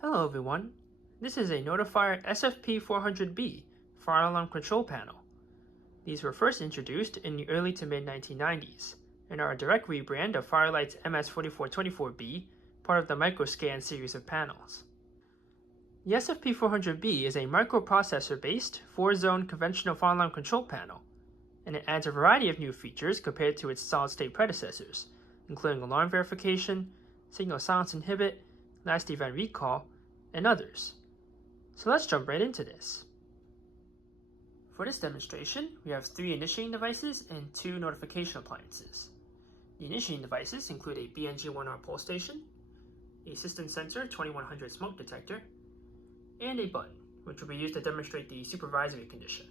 Hello everyone, this is a Notifier SFP-400B fire alarm control panel. These were first introduced in the early to mid 1990s and are a direct rebrand of Firelight's MS4424B, part of the Microscan series of panels. The SFP-400B is a microprocessor-based 4-zone conventional fire alarm control panel, and it adds a variety of new features compared to its solid-state predecessors, including alarm verification, signal silence inhibit, last event recall, and others. So let's jump right into this. For this demonstration, we have 3 initiating devices and 2 notification appliances. The initiating devices include a BNG1R pulse station, a system sensor 2100 smoke detector, and a button, which will be used to demonstrate the supervisory condition.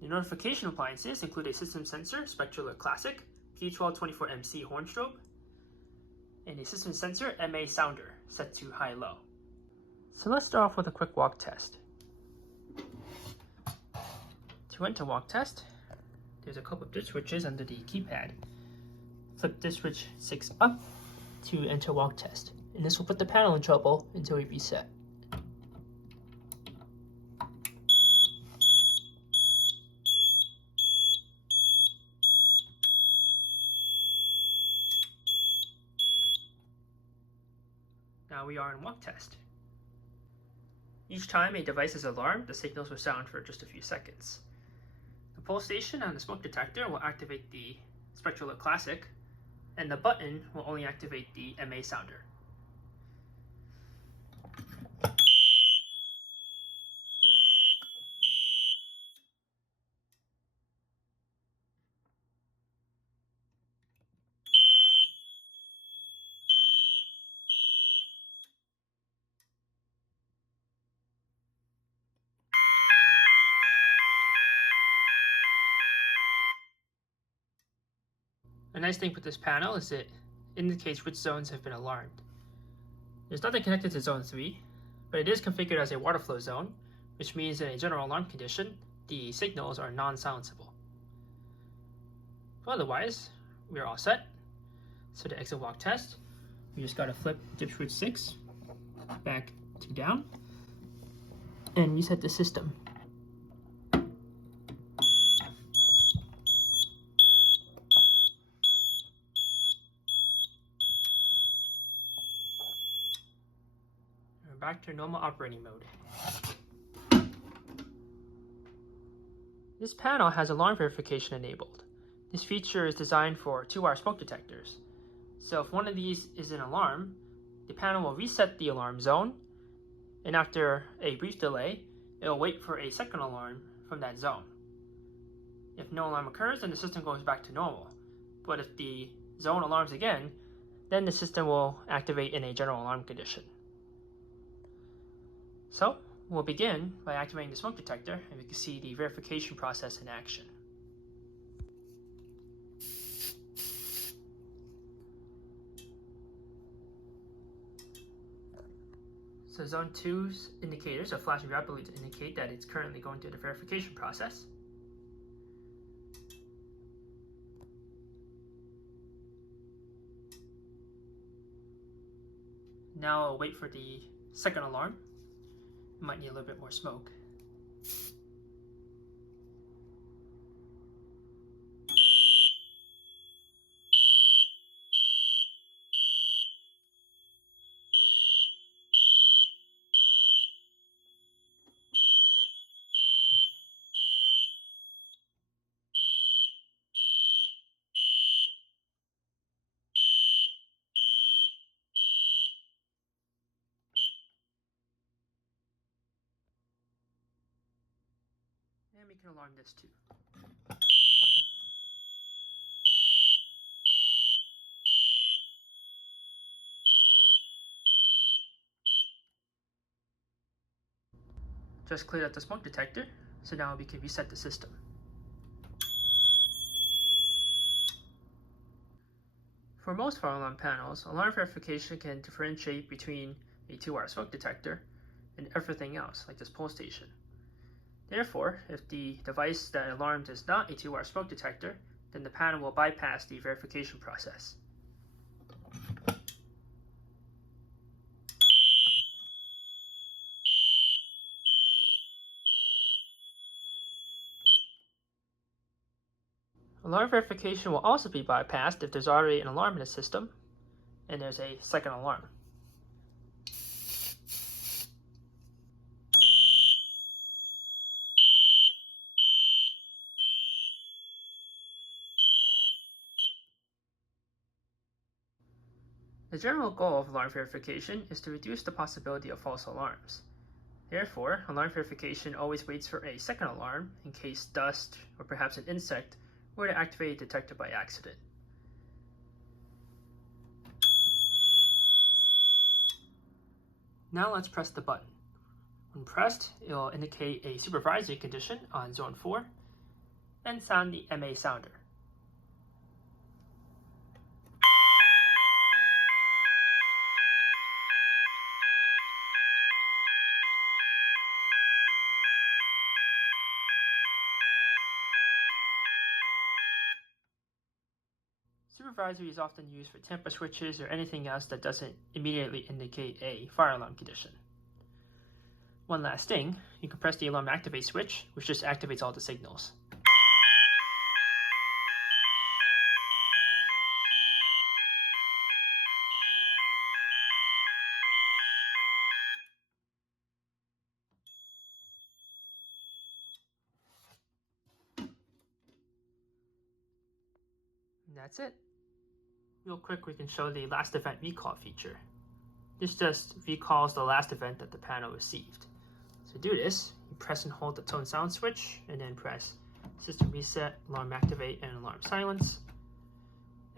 The notification appliances include a system sensor Spectral Classic P1224MC horn strobe, and a system sensor MA sounder set to high-low. So let's start off with a quick walk test. To enter walk test, there's a couple of dip switches under the keypad. Flip dip switch 6 up to enter walk test, and this will put the panel in trouble until we reset. Now we are in walk test. Each time a device is alarmed, the signals will sound for just a few seconds. The pulse station and the smoke detector will activate the Spectral Classic, and the button will only activate the MA sounder. A nice thing with this panel is it indicates which zones have been alarmed. There's nothing connected to zone 3, but it is configured as a water flow zone, which means in a general alarm condition, the signals are non-silenceable. Otherwise, we're all set. So to exit walk test, we just gotta flip dip switch 6 back to down and reset the system. We're back to normal operating mode. This panel has alarm verification enabled. This feature is designed for 2-hour smoke detectors. So if one of these is an alarm, the panel will reset the alarm zone, and after a brief delay, it will wait for a second alarm from that zone. If no alarm occurs, then the system goes back to normal. But if the zone alarms again, then the system will activate in a general alarm condition. So we'll begin by activating the smoke detector, and we can see the verification process in action. So zone 2's indicators are flashing rapidly to indicate that it's currently going through the verification process. Now I'll wait for the second alarm. It might need a little bit more smoke. And we can alarm this too. Just cleared out the smoke detector, so now we can reset the system. For most fire alarm panels, alarm verification can differentiate between a 2-hour smoke detector and everything else, like this pulse station. Therefore, if the device that alarmed is not a 2-hour smoke detector, then the panel will bypass the verification process. Alarm verification will also be bypassed if there's already an alarm in the system and there's a second alarm. The general goal of alarm verification is to reduce the possibility of false alarms. Therefore, alarm verification always waits for a second alarm in case dust or perhaps an insect were to activate a detector by accident. Now let's press the button. When pressed, it will indicate a supervisory condition on Zone 4 and sound the MA sounder. Supervisory is often used for tamper switches or anything else that doesn't immediately indicate a fire alarm condition. One last thing, you can press the alarm activate switch, which just activates all the signals. And that's it. Real quick, we can show the last event recall feature. This just recalls the last event that the panel received. To do this, you press and hold the tone sound switch, and then press system reset, alarm activate, and alarm silence.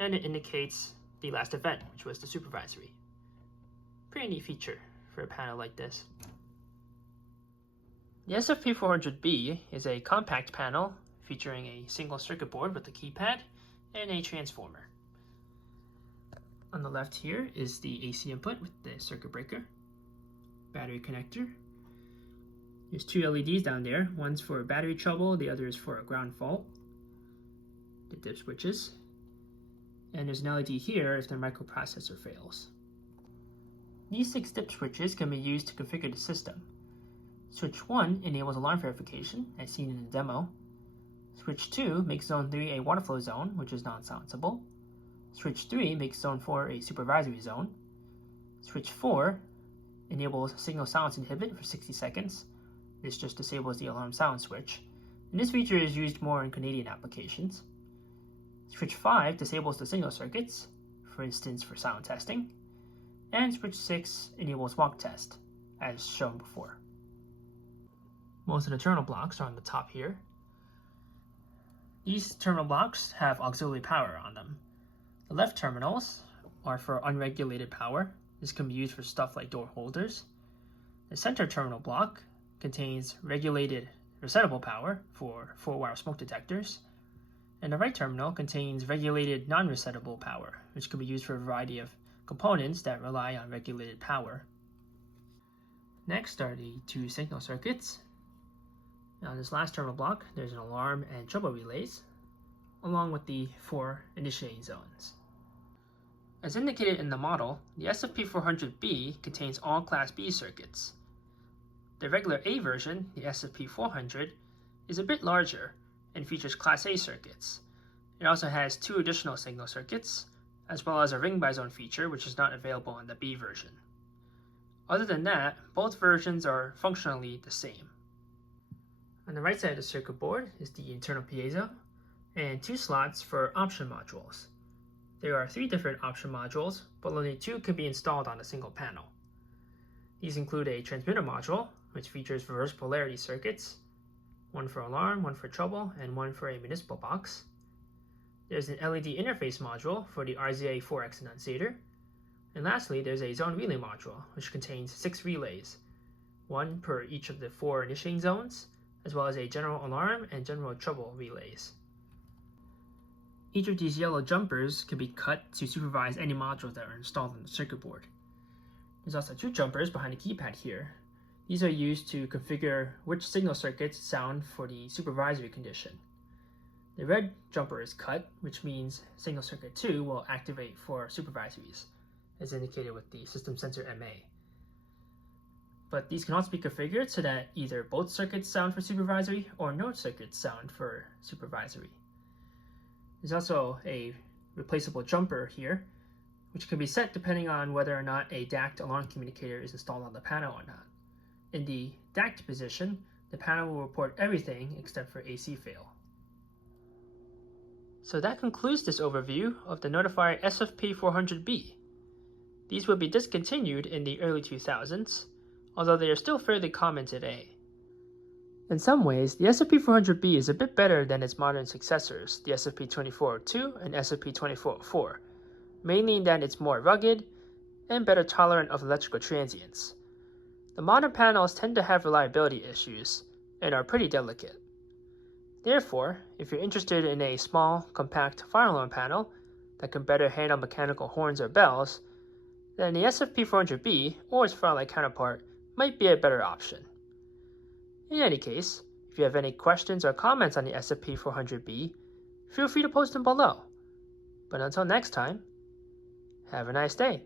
And it indicates the last event, which was the supervisory. Pretty neat feature for a panel like this. The SFP-400B is a compact panel featuring a single circuit board with a keypad and a transformer. On the left here is the AC input with the circuit breaker, battery connector. There's two LEDs down there, one's for battery trouble, the other is for a ground fault. The dip switches. And there's an LED here if the microprocessor fails. These 6 dip switches can be used to configure the system. Switch 1 enables alarm verification, as seen in the demo. Switch 2 makes Zone 3 a water flow zone, which is non-silenceable. Switch 3 makes Zone 4 a supervisory zone. Switch 4 enables signal silence inhibit for 60 seconds. This just disables the alarm silence switch, and this feature is used more in Canadian applications. Switch 5 disables the signal circuits, for instance for sound testing. And Switch 6 enables walk test, as shown before. Most of the terminal blocks are on the top here. These terminal blocks have auxiliary power on them. The left terminals are for unregulated power. This can be used for stuff like door holders. The center terminal block contains regulated resettable power for 4-wire smoke detectors. And the right terminal contains regulated non-resettable power, which can be used for a variety of components that rely on regulated power. Next are the 2 signal circuits. Now on this last terminal block, there's an alarm and trouble relays, along with the 4 initiating zones. As indicated in the model, the SFP-400B contains all Class B circuits. The regular A version, the SFP-400, is a bit larger and features Class A circuits. It also has 2 additional signal circuits, as well as a ring by zone feature, which is not available in the B version. Other than that, both versions are functionally the same. On the right side of the circuit board is the internal piezo and 2 slots for option modules. There are 3 different option modules, but only 2 can be installed on a single panel. These include a transmitter module, which features reverse polarity circuits, one for alarm, one for trouble, and one for a municipal box. There's an LED interface module for the RZA4X annunciator. And lastly, there's a zone relay module, which contains 6 relays, one per each of the 4 initiating zones, as well as a general alarm and general trouble relays. Each of these yellow jumpers can be cut to supervise any modules that are installed on the circuit board. There's also 2 jumpers behind the keypad here. These are used to configure which signal circuits sound for the supervisory condition. The red jumper is cut, which means signal circuit 2 will activate for supervisories, as indicated with the system sensor MA. But these can also be configured so that either both circuits sound for supervisory or no circuits sound for supervisory. There's also a replaceable jumper here, which can be set depending on whether or not a DACT alarm communicator is installed on the panel or not. In the DACT position, the panel will report everything except for AC fail. So that concludes this overview of the Notifier SFP-400B. These will be discontinued in the early 2000s, although they are still fairly common today. In some ways, the SFP-400B is a bit better than its modern successors, the SFP-2402 and SFP-2404, mainly in that it's more rugged and better tolerant of electrical transients. The modern panels tend to have reliability issues and are pretty delicate. Therefore, if you're interested in a small, compact fire alarm panel that can better handle mechanical horns or bells, then the SFP-400B or its firelight counterpart might be a better option. In any case, if you have any questions or comments on the SFP-400B, feel free to post them below. But until next time, have a nice day.